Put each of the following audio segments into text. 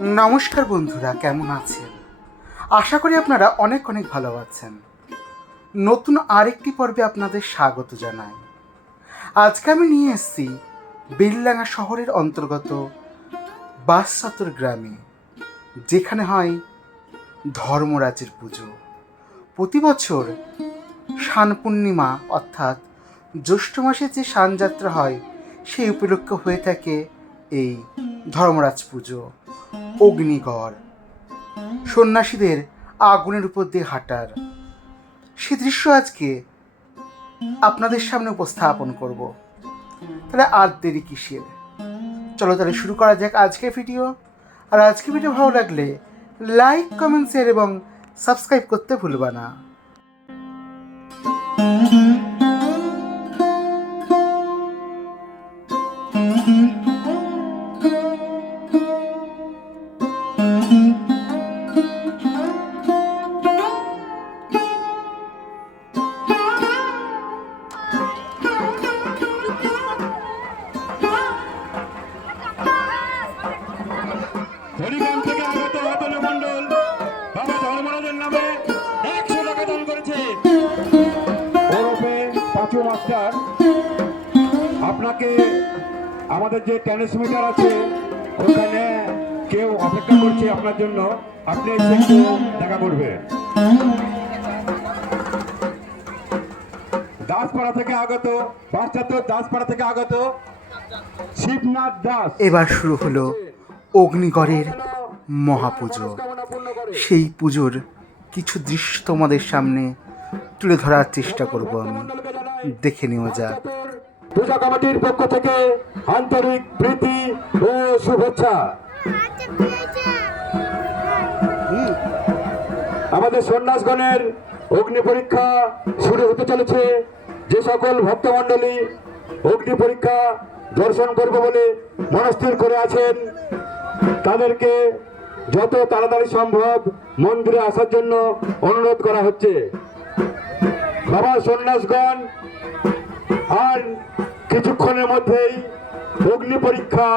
নমস্কার বন্ধুরা, কেমন আছেন? আশা করি আপনারা অনেক অনেক ভালো আছেন। নতুন আরেকটি পর্বে আপনাদের স্বাগত জানাই। আজকে আমি নিয়ে এসেছি বেলডাঙ্গা শহরের অন্তর্গত বাসসাতর গ্রামে, যেখানে হয় ধর্মরাজের পুজো। প্রতি বছর শান পূর্ণিমা, অর্থাৎ জ্যৈষ্ঠ মাসে যে শানযাত্রা হয়, সেই উপলক্ষে হয়ে থাকে এই ধর্মরাজ পুজো। অগ্নিগড়। সন্ন্যাসীদের আগুনের উপর দিয়ে হাঁটার। সে দৃশ্য আজকে আপনাদের সামনে উপস্থাপন করব। তাহলে আর দেরি কিসের? চলো তাহলে শুরু করা যাক আজকের ভিডিও। আর আজকে ভিডিও ভালো লাগলে লাইক, কমেন্ট, শেয়ার এবং সাবস্ক্রাইব করতে ভুলবা না। মাস্টার, আপনাকে আমাদের যে ট্রান্সমিটার আছে, ওখানে কেউ অপেক্ষা করছে আপনার জন্য। আপনি দেখা করবেন। দাসপাড়া থেকে আগত বাচ্চাতো দাসপাড়া থেকে আগত, শিবনাথ দাস। এবার শুরু হলো অগ্নিগড়ের মহাপুজো। সেই পুজোর কিছু দৃশ্য তোমাদের সামনে তুলে ধরার চেষ্টা করব আমি। দেখে নেওয়া যাক। পূজা কমিটির পক্ষ থেকে আন্তরিক প্রীতি ও শুভেচ্ছা। আমাদের সন্ন্যাসগণের অগ্নি পরীক্ষা শুরু হতে চলেছে। যে সকল ভক্তমণ্ডলী অগ্নি পরীক্ষা দর্শন করব বলে মনস্থির করে আছেন, তাদেরকে যত তাড়াতাড়ি সম্ভব মন্দিরে আসার জন্য অনুরোধ করা হচ্ছে। বাবা সন্ন্যাসগণ আর কিছুক্ষণের মধ্যেই অগ্নি পরীক্ষা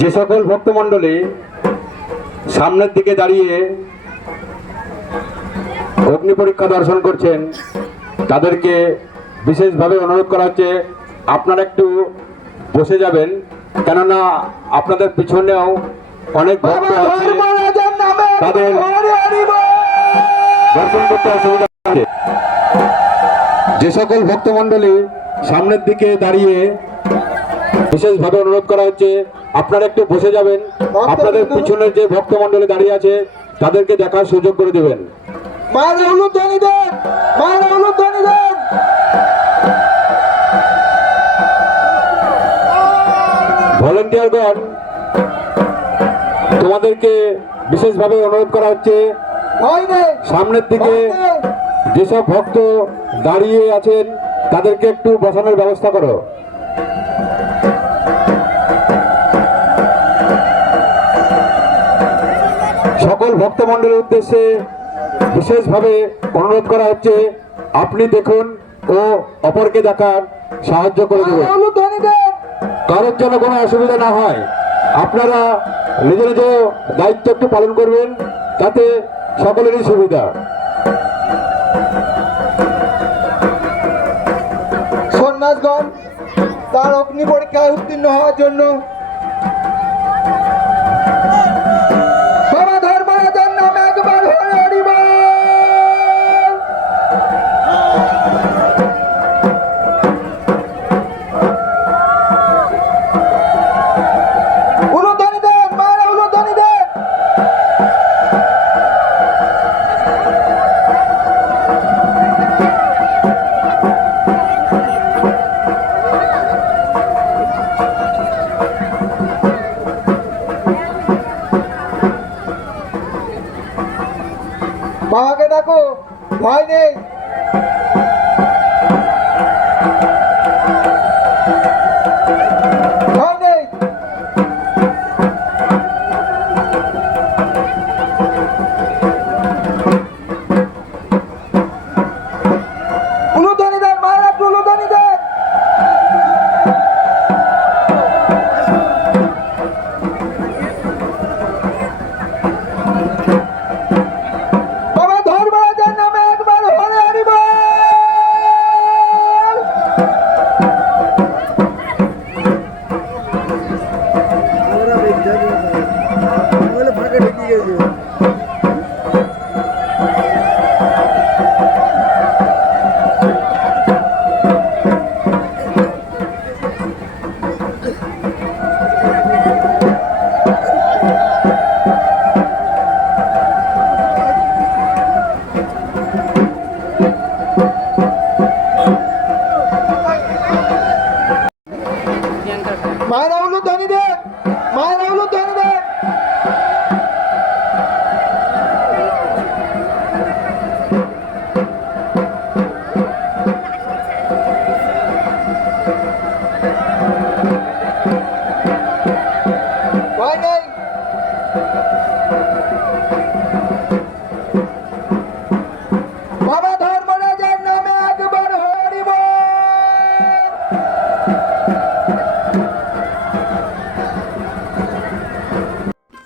যে সকল ভক্তমণ্ডলী সামনের দিকে দাঁড়িয়ে অগ্নি পরীক্ষা দর্শন করছেন তাদেরকে বিশেষভাবে অনুরোধ করা হচ্ছে আপনারা একটু বসে যাবেন কেননা আপনাদের পিছনেও অনেক ভক্ত আছে। তাদের- দর্শন করতে অসুবিধা আছে। যে সকল ভক্তমণ্ডলী সামনের দিকে দাঁড়িয়ে বিশেষভাবে অনুরোধ করা হচ্ছে আপনারা একটু বসে যাবেন। আপনাদের পিছনের যে ভক্তমণ্ডলী দাঁড়িয়ে আছে তাদেরকে দেখার সুযোগ করে দেবেন। হলুদ হলুদ ভলেন্টিয়ারগণ তোমাদেরকে বিশেষভাবে অনুরোধ করা হচ্ছে সামনের দিকে যেসব ভক্ত দাঁড়িয়ে আছেন তাদেরকে একটু বসানোর ব্যবস্থা করো। সকল ভক্ত ভক্তমণ্ডলের উদ্দেশ্যে বিশেষভাবে অনুরোধ করা হচ্ছে আপনি দেখুন ও অপরকে দেখার সাহায্য করে দেবেন কারোর জন্য কোনো অসুবিধা না হয় আপনারা নিজ নিজ দায়িত্ব একটু পালন করবেন তাতে সকলেরই সুবিধা। সন্ন্যাসগণ তার অগ্নি পরীক্ষায় উত্তীর্ণ হওয়ার জন্য বাবাকে ডাকো ভয় নেই।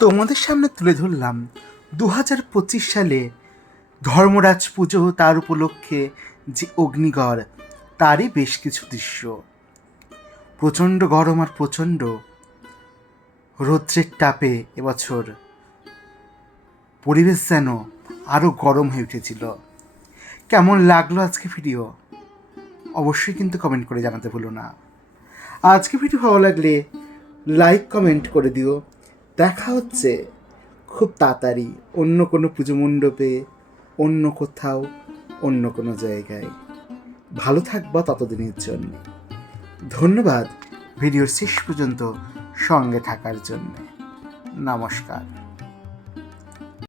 তোমাদের সামনে তুলে ধরলাম দু হাজার পঁচিশ সালে ধর্মরাজ পুজো তার উপলক্ষে যে অগ্নিগড়, তারই বেশ কিছু দৃশ্য। প্রচণ্ড গরম আর প্রচণ্ড রৌদ্রের তাপে এবছর পরিবেশ যেন আরও গরম হয়ে উঠেছিল। কেমন লাগল আজকে ভিডিও? অবশ্যই কিন্তু কমেন্ট করে জানাতে ভুলো না। আজকে ভিডিও ভালো লাগলে লাইক, কমেন্ট করে দিও। দেখা হচ্ছে খুব তাড়াতাড়ি অন্য কোনো পুজো মণ্ডপে, অন্য কোথাও, অন্য কোনো জায়গায়। ভালো থাকবা ততদিনের জন্য। ধন্যবাদ ভিডিওর শেষ পর্যন্ত সঙ্গে থাকার জন্য। নমস্কার।